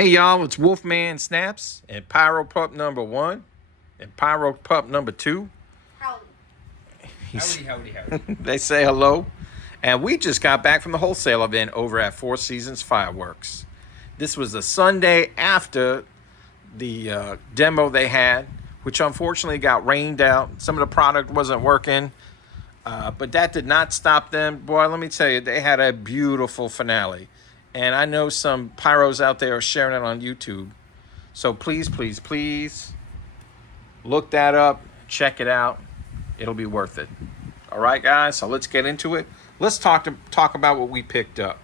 Hey y'all, it's Wolfman Snaps and Pyro Pup number 1 and Pyro Pup number 2. Howdy. Howdy. They say hello. And we just got back from the wholesale event over at Four Seasons Fireworks. This was the Sunday after the demo they had, which unfortunately got rained out. Some of the product wasn't working, but that did not stop them. Boy, let me tell you, they had a beautiful finale. And I know some pyros out there are sharing it on YouTube. So please, please, please look that up. Check it out. It'll be worth it. All right, guys. So let's get into it. Let's talk about what we picked up.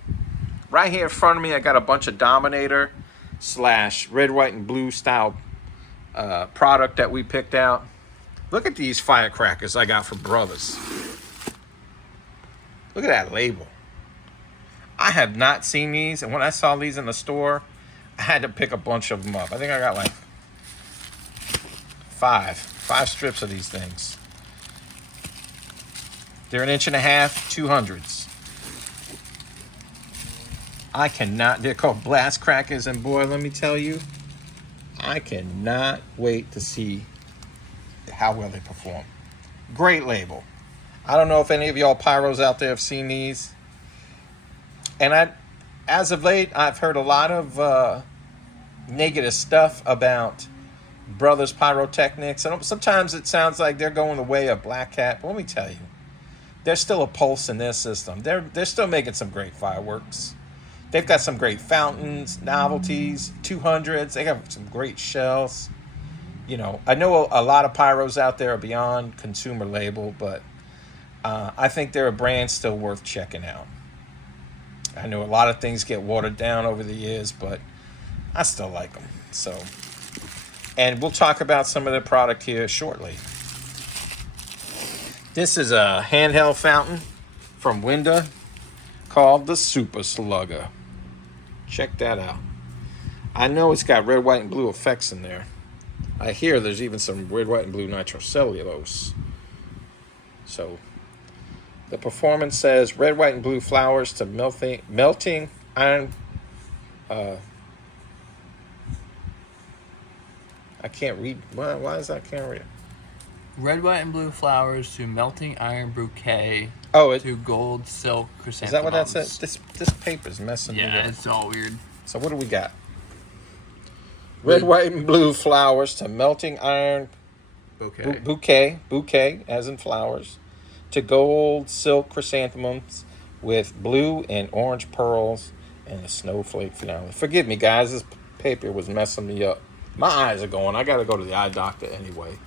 Right here in front of me, I got a bunch of Dominator / red, white, and blue style product that we picked out. Look at these firecrackers I got for brothers. Look at that label. I have not seen these, and when I saw these in the store, I had to pick a bunch of them up. I think I got like five strips of these things. They're 1.5 inch, 200s. I cannot, they're called Blast Crackers, and boy, let me tell you, I cannot wait to see how well they perform. Great label. I don't know if any of y'all pyros out there have seen these. And as of late, I've heard a lot of negative stuff about Brothers Pyrotechnics. And sometimes it sounds like they're going the way of Black Cat. But let me tell you, there's still a pulse in their system. They're still making some great fireworks. They've got some great fountains, novelties, 200s. They got some great shells. You know, I know a lot of pyros out there are beyond consumer label, but I think they're a brand still worth checking out. I know a lot of things get watered down over the years, but I still like them. So, and we'll talk about some of the product here shortly. This is a handheld fountain from Winda called the Super Slugger. Check that out. I know it's got red, white, and blue effects in there. I hear there's even some red, white, and blue nitrocellulose. So, the performance says red, white, and blue flowers to melting iron. I can't read. Why is that? I can't read it. Red, white, and blue flowers to melting iron bouquet. Oh, to gold silk chrysanthemums. Is that what that says? This paper's messing me up. Yeah, it's all weird. So what do we got? Red, white, and blue flowers to melting iron bouquet, as in flowers, to gold silk chrysanthemums with blue and orange pearls and a snowflake finale. Forgive me, guys. This paper was messing me up. My eyes are going. I got to go to the eye doctor anyway.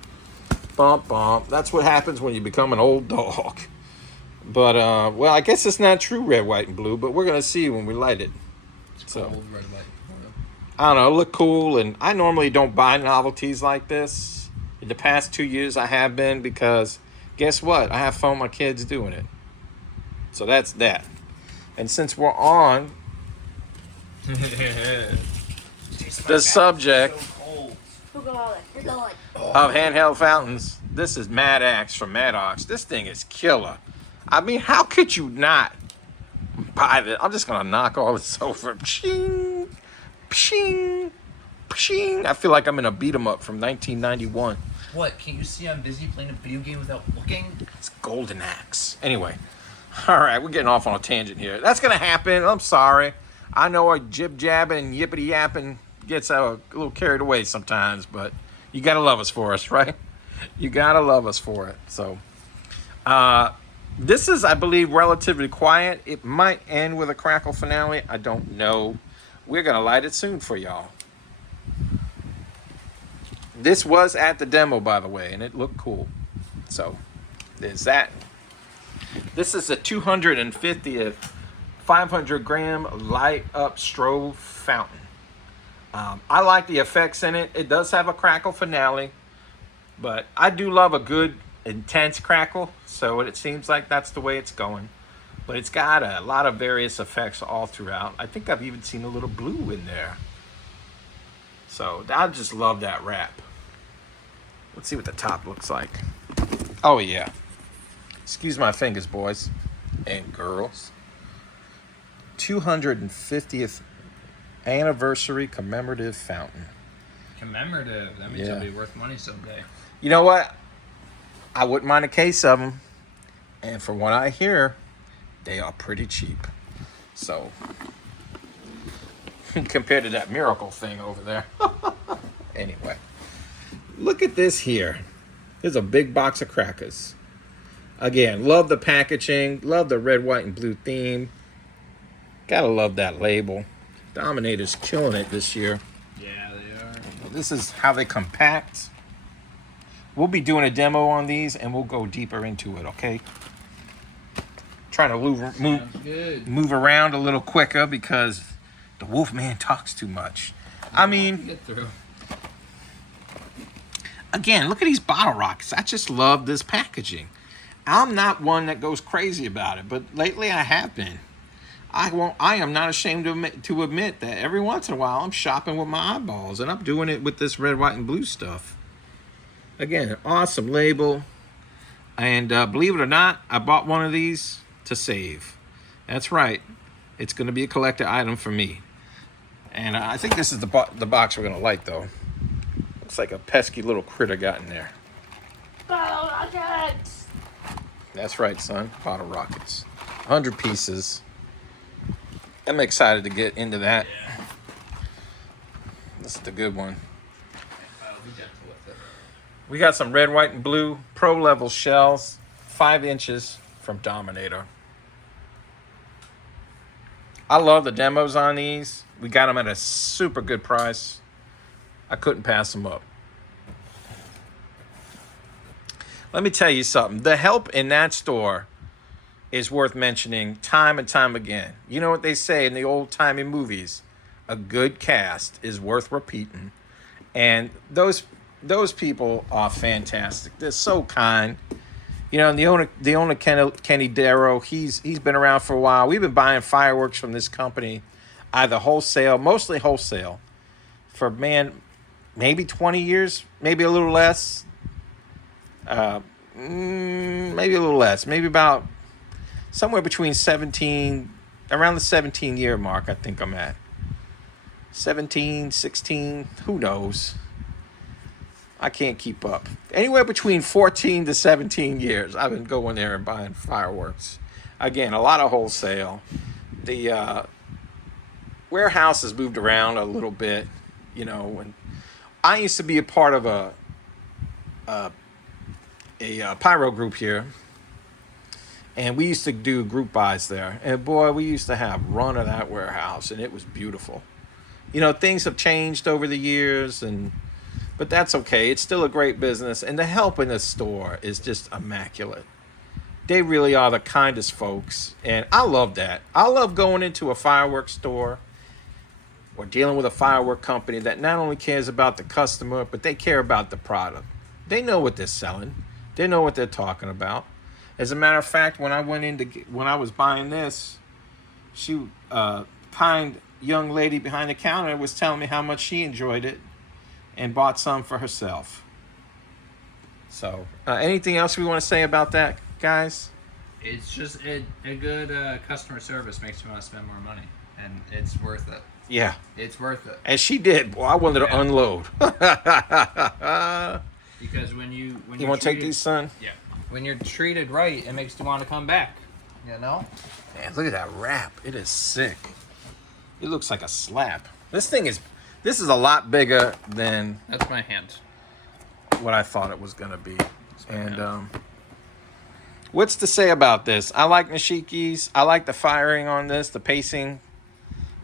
Bump, bump. That's what happens when you become an old dog. But, well, I guess it's not true red, white, and blue, but we're going to see when we light it. So, Gold, red, white. I don't know. It look cool, and I normally don't buy novelties like this. In the past 2 years, I have been because guess what? I have fun with my kids doing it. So that's that. And since we're on the subject of handheld fountains, this is Mad Axe from Maddox. This thing is killer. I mean, how could you not buy this? I'm just going to knock all this over. Pshing, pshing, pshing. I feel like I'm in a beat 'em up from 1991. What? Can't you see I'm busy playing a video game without looking? It's Golden Axe. Anyway, all right, we're getting off on a tangent here. That's going to happen. I'm sorry. I know our jib-jabbing and yippity-yapping gets a little carried away sometimes, but you got to love us for us, right? You got to love us for it. So, this is, I believe, relatively quiet. It might end with a crackle finale. I don't know. We're going to light it soon for y'all. This was at the demo, by the way, and it looked cool. So, there's that. This is a 250th 500-gram light-up strobe fountain. I like the effects in it. It does have a crackle finale, but I do love a good, intense crackle, so it seems like that's the way it's going. But it's got a lot of various effects all throughout. I think I've even seen a little blue in there. So, I just love that wrap. Let's see what the top looks like. Oh, yeah. Excuse my fingers, boys and girls. 250th Anniversary commemorative fountain. Commemorative. That means it'll be worth money someday. You know what? I wouldn't mind a case of them. And from what I hear, they are pretty cheap. So, compared to that miracle thing over there. Anyway, look at this here. Here's a big box of crackers. Again, love the packaging. Love the red, white, and blue theme. Gotta love that label. Dominator's killing it this year. Yeah, they are. This is how they compact. We'll be doing a demo on these, and we'll go deeper into it, okay? Trying to move around a little quicker because the Wolfman talks too much. I mean, Get through. again, look at these bottle rockets. I just love this packaging. I'm not one that goes crazy about it, but lately I have been. I am not ashamed to admit that every once in a while I'm shopping with my eyeballs, and I'm doing it with this red, white, and blue stuff. Again, an awesome label. And believe it or not, I bought one of these to save. That's right. It's going to be a collector item for me. And I think this is the box we're going to like, though. Looks like a pesky little critter got in there. Bottle rockets. That's right, son. Bottle rockets. 100 pieces. I'm excited to get into that. Yeah. This is the good one. I'll be gentle with it. We got some red, white, and blue pro level shells, 5 inches from Dominator. I love the demos on these. We got them at a super good price. I couldn't pass them up. Let me tell you something. The help in that store is worth mentioning time and time again. You know what they say in the old-timey movies? A good cast is worth repeating. And those people are fantastic. They're so kind. You know, and the owner Kenny Darrow, he's been around for a while. We've been buying fireworks from this company, either wholesale, mostly wholesale, for maybe 20 years, maybe a little less. Maybe a little less. Maybe about somewhere between 17, around the 17-year mark, I think I'm at. 17, 16, who knows? I can't keep up. Anywhere between 14 to 17 years, I've been going there and buying fireworks. Again, a lot of wholesale. The warehouse has moved around a little bit, you know. And I used to be a part of a pyro group here, and we used to do group buys there. And boy, we used to have run of that warehouse, and it was beautiful. You know, things have changed over the years, but that's okay. It's still a great business, and the help in the store is just immaculate. They really are the kindest folks, and I love that. I love going into a fireworks store or dealing with a firework company that not only cares about the customer, but they care about the product. They know what they're selling. They know what they're talking about. As a matter of fact, when I was buying this, kind young lady behind the counter was telling me how much she enjoyed it and bought some for herself. So, anything else we want to say about that, guys? It's just a good customer service makes you want to spend more money, and it's worth it. Yeah. It's worth it. And she did. Boy, I wanted to unload. Because when you want to take these, son? Yeah. When you're treated right, it makes you want to come back. You know? Man, look at that wrap. It is sick. It looks like a slab. This is a lot bigger than That's my hand. what I thought it was going to be. And what's to say about this? I like Nishikis. I like the firing on this, the pacing,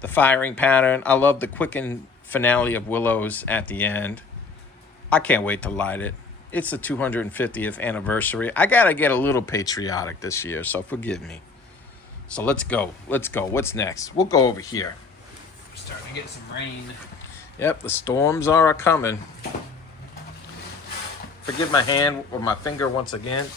the firing pattern. I love the quickened finale of Willows at the end. I can't wait to light it. It's the 250th anniversary. I got to get a little patriotic this year, so forgive me. So let's go. What's next? We'll go over here. We're starting to get some rain. Yep, the storms are coming. Forgive my hand or my finger once again.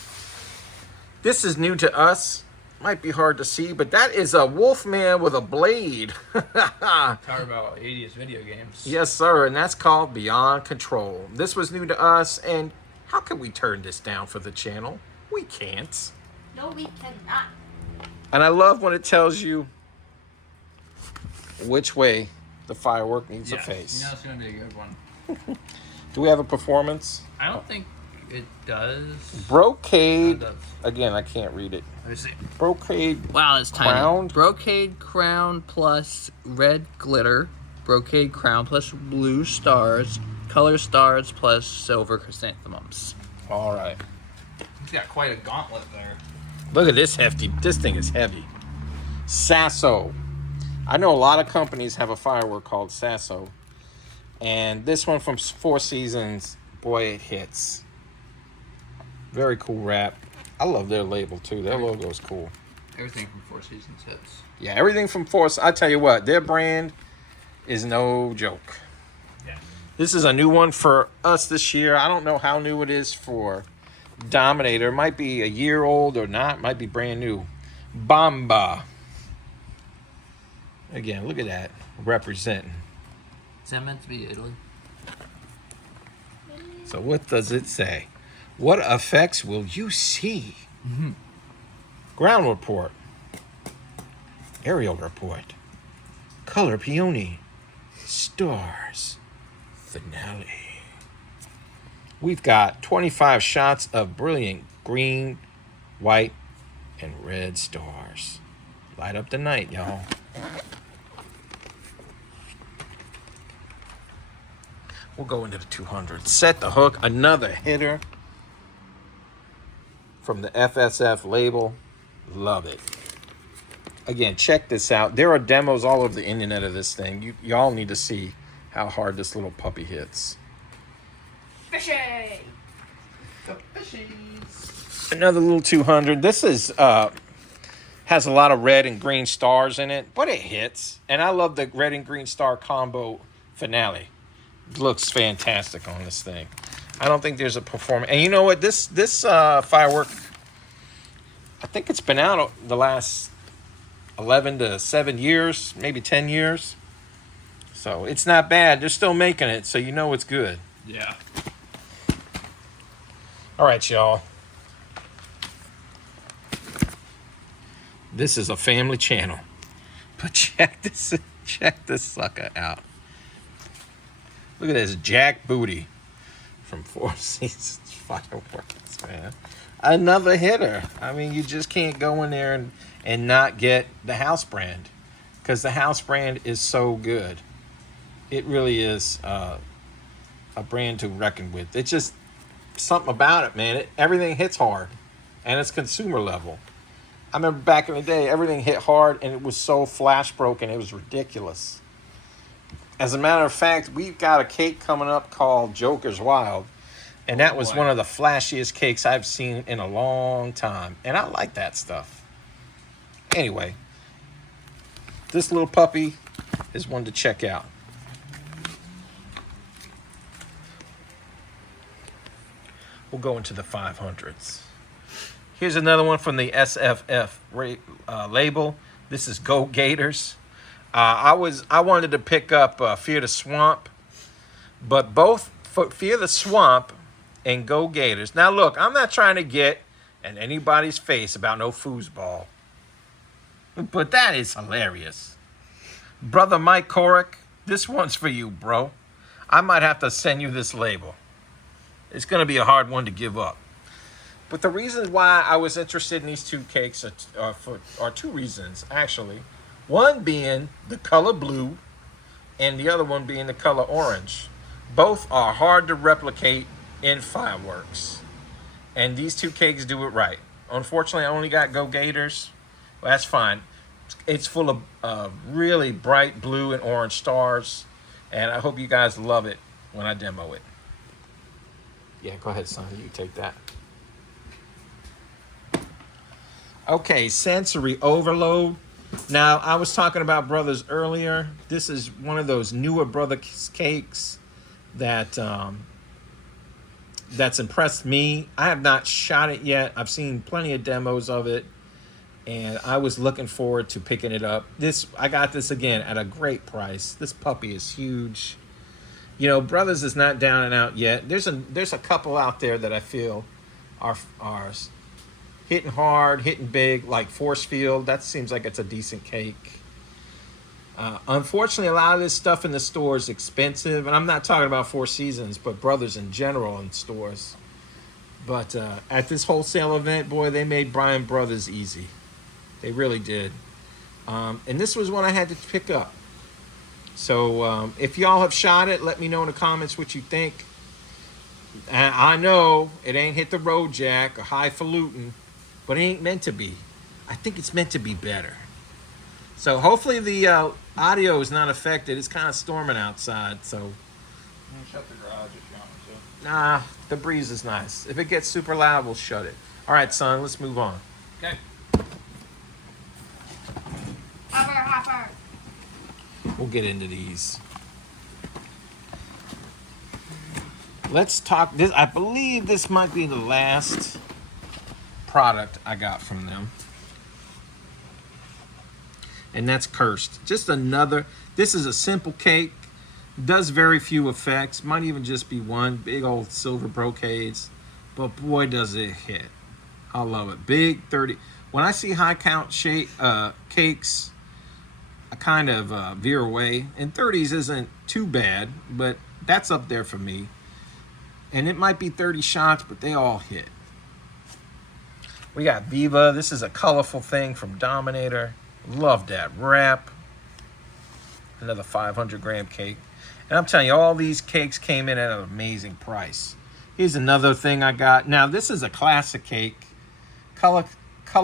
This is new to us. Might be hard to see, but that is a Wolfman with a blade. Talk about 80s video games. Yes, sir, and that's called Beyond Control. This was new to us, and how can we turn this down for the channel? We can't. No, we cannot. And I love when it tells you which way The firework needs a Yes, face. You know it's gonna be a good one. Do we have a performance? I don't think it does. Brocade. No, it does. Again, I can't read it. Let me see. Brocade. Wow, it's tiny. Crowned? Brocade crown plus red glitter. Brocade crown plus blue stars. Color stars plus silver chrysanthemums. All right. He's got quite a gauntlet there. Look at this hefty. This thing is heavy. Sasso. I know a lot of companies have a firework called Sasso. And this one from Four Seasons, boy, it hits. Very cool wrap. I love their label too. Their logo is cool. Everything from Four Seasons hits. Yeah, everything from Force. I tell you what, their brand is no joke. Yeah. This is a new one for us this year. I don't know how new it is for Dominator. It might be a year old or not. It might be brand new. Bamba. Again, look at that. Representing. Is that meant to be Italy? So what does it say? What effects will you see? Ground report. Aerial report. Color peony. Stars. Finale. We've got 25 shots of brilliant green, white, and red stars. Light up the night, y'all. We'll go into the 200. Set the hook. Another hitter from the FSF label. Love it. Again, check this out. There are demos all over the internet of this thing. Y'all need to see how hard this little puppy hits. Fishy. The fishies. Another little 200. This is has a lot of red and green stars in it, but it hits. And I love the red and green star combo finale. Looks fantastic on this thing. I don't think there's a performance. And you know what? This firework, I think it's been out the last 11 to 7 years, maybe 10 years. So it's not bad. They're still making it, so you know it's good. Yeah. All right, y'all. This is a family channel. But check this sucker out. Look at this Jack Booty from Four Seasons Fireworks, man. Another hitter. I mean, you just can't go in there and not get the house brand, because the house brand is so good. It really is a brand to reckon with. It's just something about it, man. Everything hits hard, and it's consumer level. I remember back in the day, everything hit hard, and it was so flash broken. It was ridiculous. As a matter of fact, we've got a cake coming up called Joker's Wild. And that was one of the flashiest cakes I've seen in a long time. And I like that stuff. Anyway, this little puppy is one to check out. We'll go into the 500s. Here's another one from the SFF label. This is Go Gators. I wanted to pick up Fear the Swamp, but both Fear the Swamp and Go Gators. Now look, I'm not trying to get in anybody's face about no foosball, but that is hilarious. Brother Mike Korick, this one's for you, bro. I might have to send you this label. It's going to be a hard one to give up. But the reason why I was interested in these two cakes are two reasons, actually. One being the color blue, and the other one being the color orange. Both are hard to replicate in fireworks. And these two cakes do it right. Unfortunately, I only got Go Gators. Well, that's fine. It's full of really bright blue and orange stars. And I hope you guys love it when I demo it. Yeah, go ahead, son. You take that. Okay, sensory overload. Now, I was talking about Brothers earlier. This is one of those newer Brothers cakes that that's impressed me. I have not shot it yet. I've seen plenty of demos of it, and I was looking forward to picking it up. I got this again at a great price. This puppy is huge. You know, Brothers is not down and out yet. There's a couple out there that I feel are hitting hard, hitting big, like Force Field. That seems like it's a decent cake. Unfortunately, a lot of this stuff in the store is expensive, and I'm not talking about Four Seasons, but Brothers in general in stores. But at this wholesale event, boy, they made Bryan Brothers easy. They really did. And this was one I had to pick up. So if y'all have shot it, let me know in the comments what you think. And I know it ain't hit the road jack or highfalutin, but it ain't meant to be. I think it's meant to be better. So hopefully the audio is not affected. It's kind of storming outside, so. I'm gonna shut the garage if you want me to. Nah, the breeze is nice. If it gets super loud, we'll shut it. All right, son, let's move on. Okay. Hopper. We'll get into these. Let's talk this. I believe this might be the last product I got from them. And that's Cursed. Just another, this is a simple cake. Does very few effects. Might even just be one. Big old silver brocades. But boy, does it hit. I love it. Big 30. When I see high count cakes, I kind of veer away. And 30s isn't too bad, but that's up there for me. And it might be 30 shots, but they all hit. We got Viva. This is a colorful thing from Dominator. Love that wrap. Another 500 gram cake. And I'm telling you, all these cakes came in at an amazing price. Here's another thing I got. Now, this is a classic cake. Color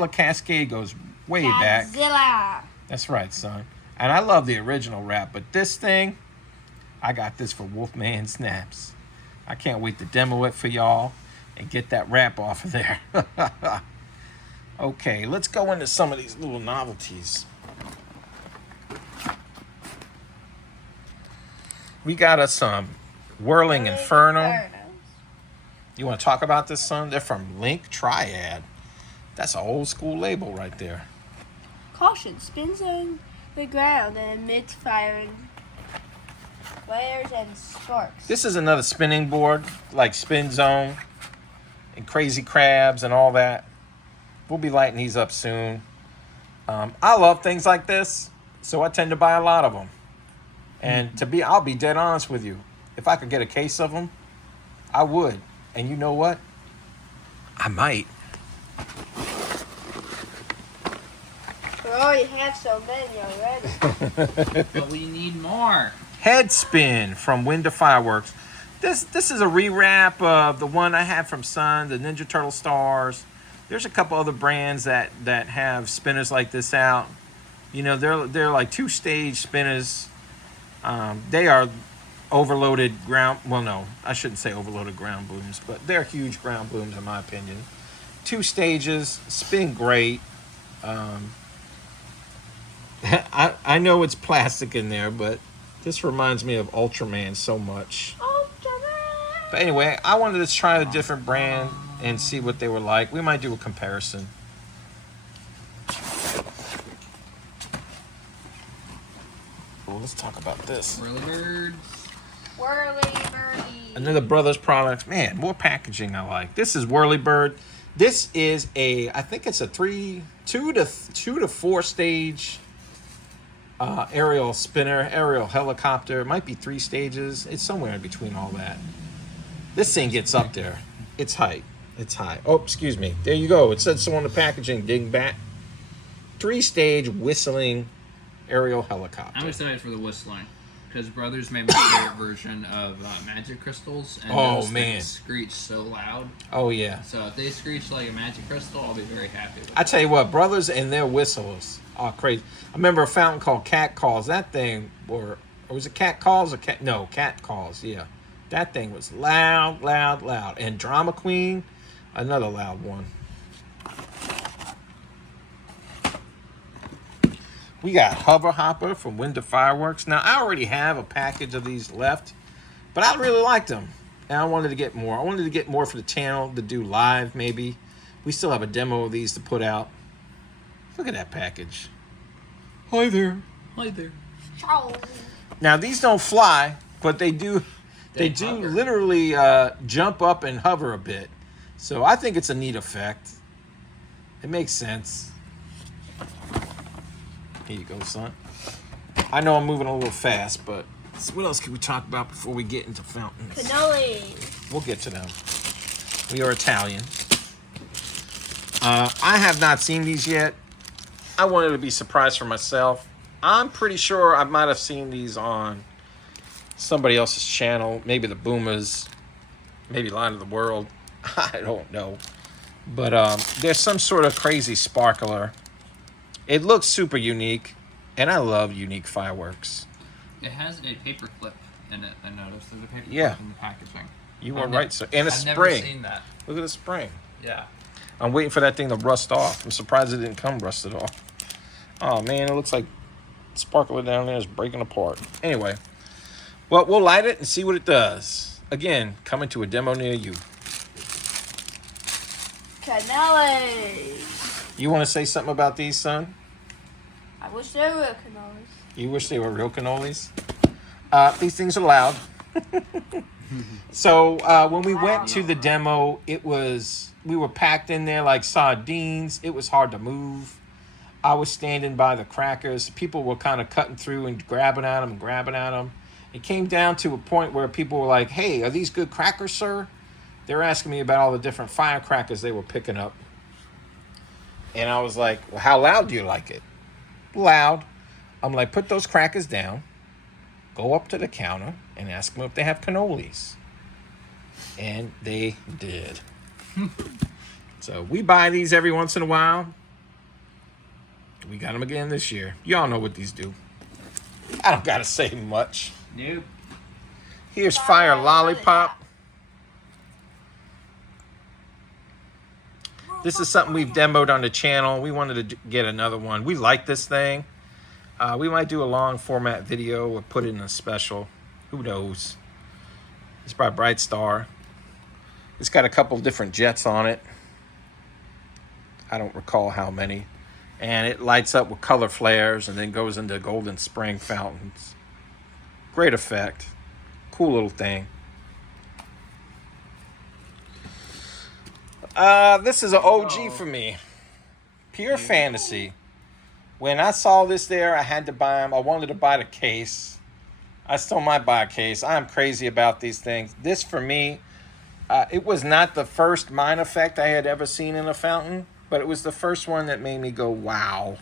Cascade goes way back. Godzilla. That's right, son. And I love the original wrap, but this thing, I got this for Wolfman Snaps. I can't wait to demo it for y'all and get that wrap off of there. Okay, let's go into some of these little novelties. We got us some Whirling Inferno. You want to talk about this, son? They're from Link Triad. That's an old school label right there. Caution, spins on the ground and emits firing flares and sparks. This is another spinning board, like Spin Zone and Crazy Crabs and all that. We'll be lighting these up soon. I love things like this, so I tend to buy a lot of them. And I'll be dead honest with you. If I could get a case of them, I would. And you know what? I might. Oh, you have so many already. But we need more. Headspin from Wind of Fireworks. This is a rewrap of the one I had from Sun, the Ninja Turtle Stars. There's a couple other brands that have spinners like this out. You know, they're like 2-stage spinners. They are overloaded ground. Well, no, I shouldn't say overloaded ground blooms, but they're huge ground blooms in my opinion. 2 stages, spin great. I know it's plastic in there, but this reminds me of Ultraman so much. Ultraman! But anyway, I wanted to try a different brand and see what they were like. We might do a comparison. Well, let's talk about this. Whirly birds. Whirly birdie. Another Brothers product. Man, more packaging I like. This is Whirly Bird. This is I think it's a 2 to 4 stage aerial spinner, aerial helicopter. It might be 3 stages. It's somewhere in between all that. This thing gets up there. It's height. It's high. Oh, excuse me. There you go. It said so on the packaging. Ding back. 3-stage whistling aerial helicopter. I'm excited for the whistling because Brothers made my favorite version of Magic Crystals, and those man, things screech so loud. Oh yeah. So if they screech like a Magic Crystal, I'll be very happy with I tell you what, Brothers and their whistles are crazy. I remember a fountain called Cat Calls. That thing, or was it Cat Calls or Cat? No, Cat Calls. Yeah, that thing was loud, loud, loud. And Drama Queen, another loud one. We got Hover Hopper from Wind of Fireworks. Now, I already have a package of these left, but I really liked them. And I wanted to get more. I wanted to get more for the channel to do live, maybe. We still have a demo of these to put out. Look at that package. Hi there. Hi there. Ciao. Now, these don't fly, but they do They do hover. literally jump up and hover a bit. So I think it's a neat effect. It makes sense. Here you go, son. I know I'm moving a little fast, but what else can we talk about before we get into fountains? Cannoli. We'll get to them. We are Italian. I have not seen these yet. I wanted to be surprised for myself. I'm pretty sure I might have seen these on somebody else's channel. Maybe the Boomers. Maybe Line of the World. I don't know. But there's some sort of crazy sparkler. It looks super unique. And I love unique fireworks. It has a paper clip in it. I noticed there's a paper Yeah. clip in the packaging. You were right, sir. And a I've spring. never seen that. Look at the spring. Yeah. I'm waiting for that thing to rust off. I'm surprised it didn't come rusted off. Oh, man, it looks like sparkler down there is breaking apart. Anyway, well, we'll light it and see what it does. Again, coming to a demo near you. Cannoli. You want to say something about these, son? I wish there were cannolis. You wish they were real cannolis? These things are loud. So when we went to the demo, we were packed in there like sardines. It was hard to move. I was standing by the crackers. People were kind of cutting through and grabbing at them. It came down to a point where people were like, hey, are these good crackers, sir? They were asking me about all the different firecrackers they were picking up. And I was like, well, how loud do you like it? Loud. I'm like, put those crackers down. Go up to the counter and ask them if they have cannolis. And they did. So we buy these every once in a while. We got them again this year. Y'all know what these do. I don't got to say much. Nope. Here's Fire Lollipop. This is something we've demoed on the channel. We wanted to get another one. We like this thing. We might do a long format video or put it in a special. Who knows? It's by Bright Star. It's got a couple different jets on it. I don't recall how many. And it lights up with color flares and then goes into golden spring fountains. Great effect. Cool little thing. This is an OG for me. Pure fantasy. When I saw this there, I had to buy them. I wanted to buy the case. I still might buy a case. I'm crazy about these things. This, for me, it was not the first mine effect I had ever seen in a fountain, but it was the first one that made me go, wow.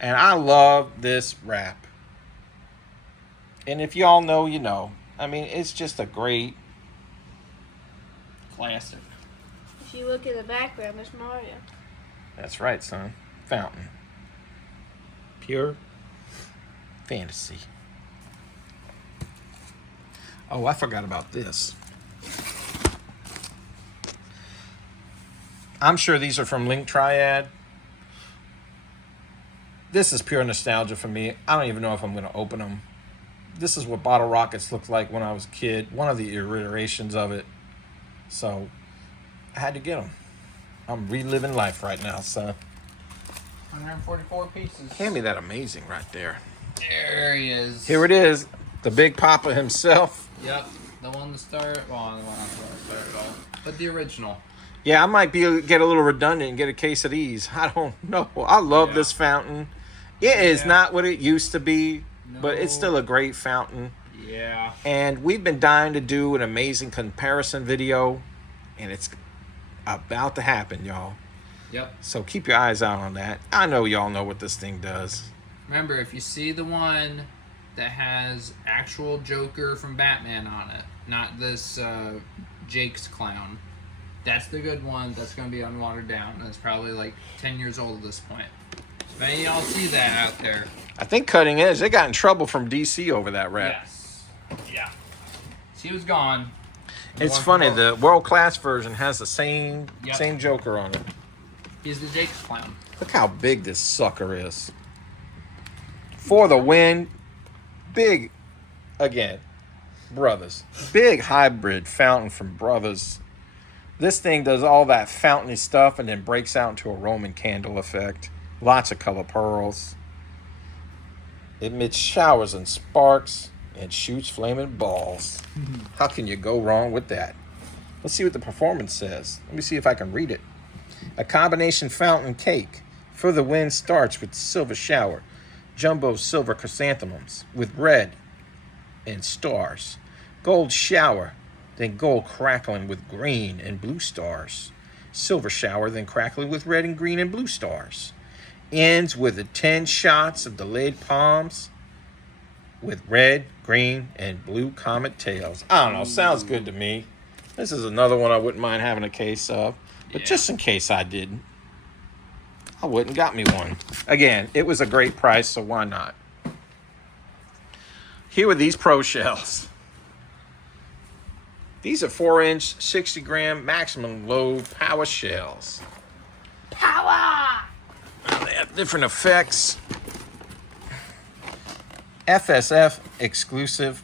And I love this wrap. And if y'all know, you know. I mean, it's just a great Classic. If you look in the background, there's Mario. That's right, son. Fountain. Pure fantasy. Oh, I forgot about this. I'm sure these are from Link Triad. This is pure nostalgia for me. I don't even know if I'm going to open them. This is what bottle rockets looked like when I was a kid. One of the iterations of it. So, I had to get them. I'm reliving life right now, son. 144 pieces. Hand me that amazing right there. There he is. Here it is. The Big Papa himself. Yep. The one to start. Well, the one not to start at all. But the original. Yeah, I might get a little redundant and get a case of these. I don't know. I love this fountain. It is not what it used to be, but it's still a great fountain. Yeah. And we've been dying to do an amazing comparison video, and it's about to happen, y'all. Yep. So keep your eyes out on that. I know y'all know what this thing does. Remember, if you see the one that has actual Joker from Batman on it, not this Jake's clown, that's the good one. That's going to be unwatered down. And it's probably like 10 years old at this point. If any of y'all see that out there. I think Cutting Edge, they got in trouble from DC over that rap. Yes. Yeah. She was gone. It's funny, the world-class version has the same Joker on it. He's the Jake's clown. Look how big this sucker is. For the win. Big, again, Brothers. Big hybrid fountain from Brothers. This thing does all that fountainy stuff and then breaks out into a Roman candle effect. Lots of color pearls. It emits showers and sparks and shoots flaming balls. How can you go wrong with that? Let's see what the performance says. Let me see if I can read it. A combination fountain cake. For the Wind starts with silver shower. jumbo silver chrysanthemums with red and stars. Gold shower, then gold crackling with green and blue stars. Silver shower, then crackling with red and green and blue stars. Ends with the 10 shots of delayed palms with red, green, and blue comet tails. I don't know, sounds good to me. This is another one I wouldn't mind having a case of. But Yeah. just in case I didn't, I wouldn't got me one. Again, it was a great price, so why not? Here are these Pro Shells. These are 4-inch, 60-gram maximum load power shells. Power! They have different effects. FSF exclusive.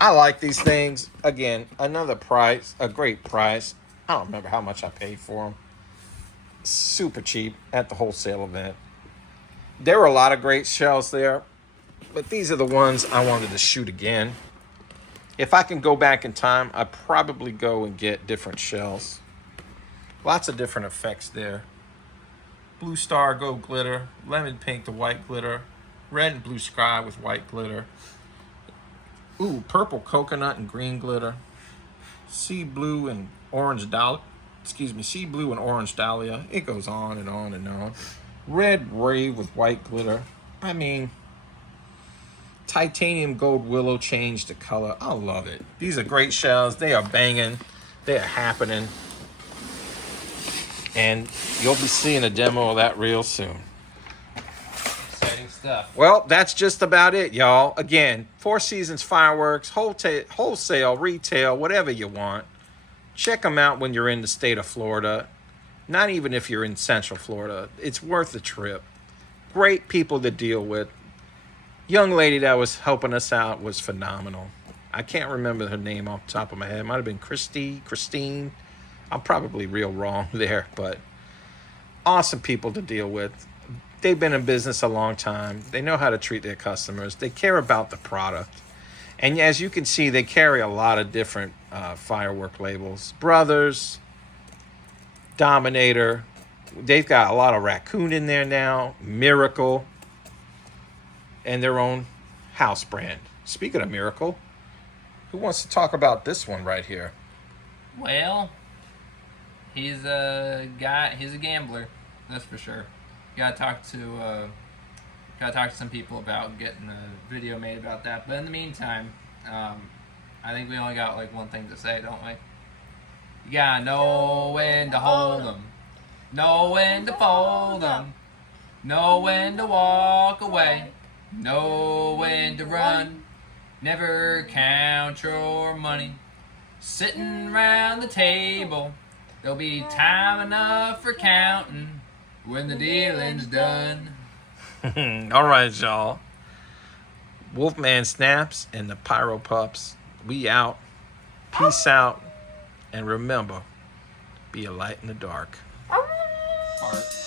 I like these things. Again, another price, a great price. I don't remember how much I paid for them. Super cheap at the wholesale event. There were a lot of great shells there, but these are the ones I wanted to shoot again. If I can go back in time, I'd probably go and get different shells. Lots of different effects there. Blue star gold glitter, lemon pink to white glitter, red and blue sky with white glitter. Ooh, purple coconut and green glitter. Sea blue and orange dahlia. Sea blue and orange dahlia. It goes on and on and on. Red rave with white glitter. I mean, titanium gold willow changed the color. I love it. These are great shells. They are banging. They are happening. And you'll be seeing a demo of that real soon. Exciting stuff. Well, that's just about it, y'all. Again, Four Seasons Fireworks, wholesale, retail, whatever you want. Check them out when you're in the state of Florida. Not even if you're in Central Florida. It's worth the trip. Great people to deal with. Young lady that was helping us out was phenomenal. I can't remember her name off the top of my head. It might have been Christine. I'm probably real wrong there, but awesome people to deal with. They've been in business a long time. They know how to treat their customers. They care about the product. And as you can see, they carry a lot of different firework labels. Brothers, Dominator. They've got a lot of Raccoon in there now. Miracle. And their own house brand. Speaking of Miracle, who wants to talk about this one right here? Well, he's a guy. He's a gambler, that's for sure. Gotta talk to some people about getting a video made about that. But in the meantime, I think we only got like one thing to say, don't we? You gotta know when to hold 'em, know when to fold 'em, know when to walk away, know when to run. Never count your money. Sitting round the table, there'll be time enough for counting when the dealing's done. All right, y'all. Wolfman Snaps and the Pyro Pups. We out. Peace out. And remember, be a light in the dark. Heart.